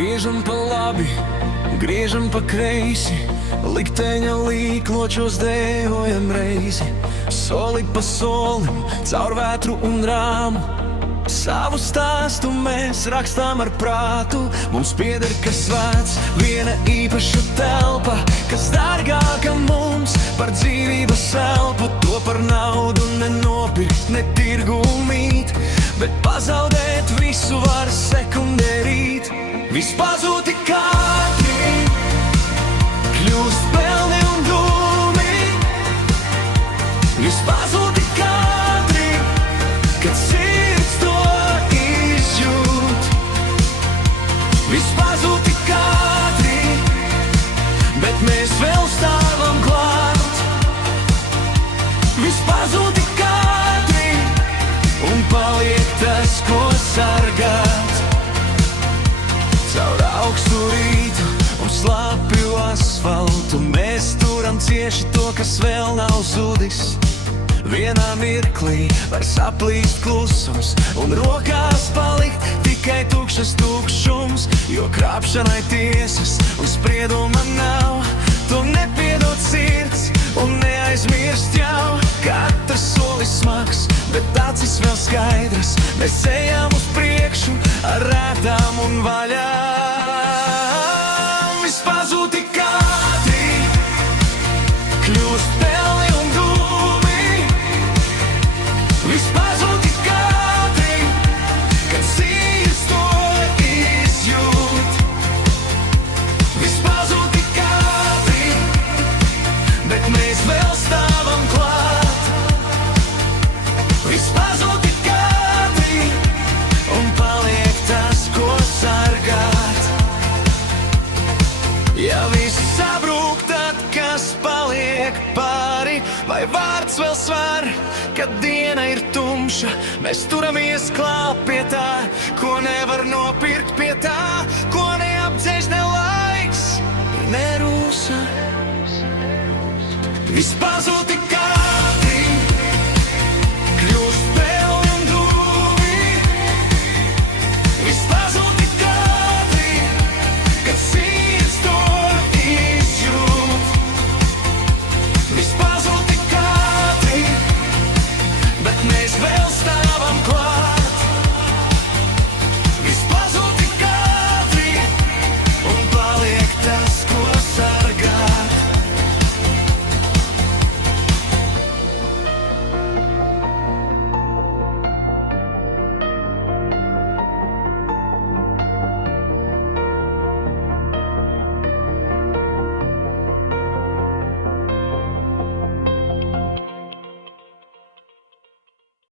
Griežam pa labi, griežam pa kreisi, likteņa līkločos dejojam reizi. Soli pa solim, caur vētru un rāmu, savu stāstu mēs rakstām ar prātu. Mums pieder kas svēts, viena īpaša telpa, kas dārgāka mums par dzīvības elpu. To par naudu nenopirkt, ne tirgu mīt, bet pazaudēt visu var sekundē rīt. Viss pazūd tik ātri, kļūst pelni un dūmi. Viss pazūd tik ātri, kad sirds to izjūt. Viss pazūd tik ātri, bet mēs vēl stāvam klāt. Viss pazūd tik ātri, un paliek tas, ko sargāt. Caur augstu rītu un slapju asfaltu mēs turam cieši to, kas vēl nav zudis. Vienā mirklī var saplīst klusums un rokās palikt tikai tukšas tukšums. Jo krāpšanai tiesas un sprieduma nav, to nepiedod sirds un neaizmirst jau. Katrs solis smags, bet acis vēl skaidras. Mēs ejam uz priekšu ar rētām un vaļām. Viss pazūd tik ātri, kļūst pelni un dūmi. Viss pazūd tik ātri, kad sirds to izjūt. Viss pazūd tik ātri, bet mēs vēl stāvam klāt. Viss pazūd tik ātri, un paliek tas, ko sargāt. Ja viss sabrūk, tad kas paliek pāri? Vai vārds vēl svar, kad diena ir tumša? Mēs turamies klāt pie tā, ko nevar nopirkt, pie tā, ko neapdzēš ne laiks, ne rūsa. Viss pazūd tik ātri.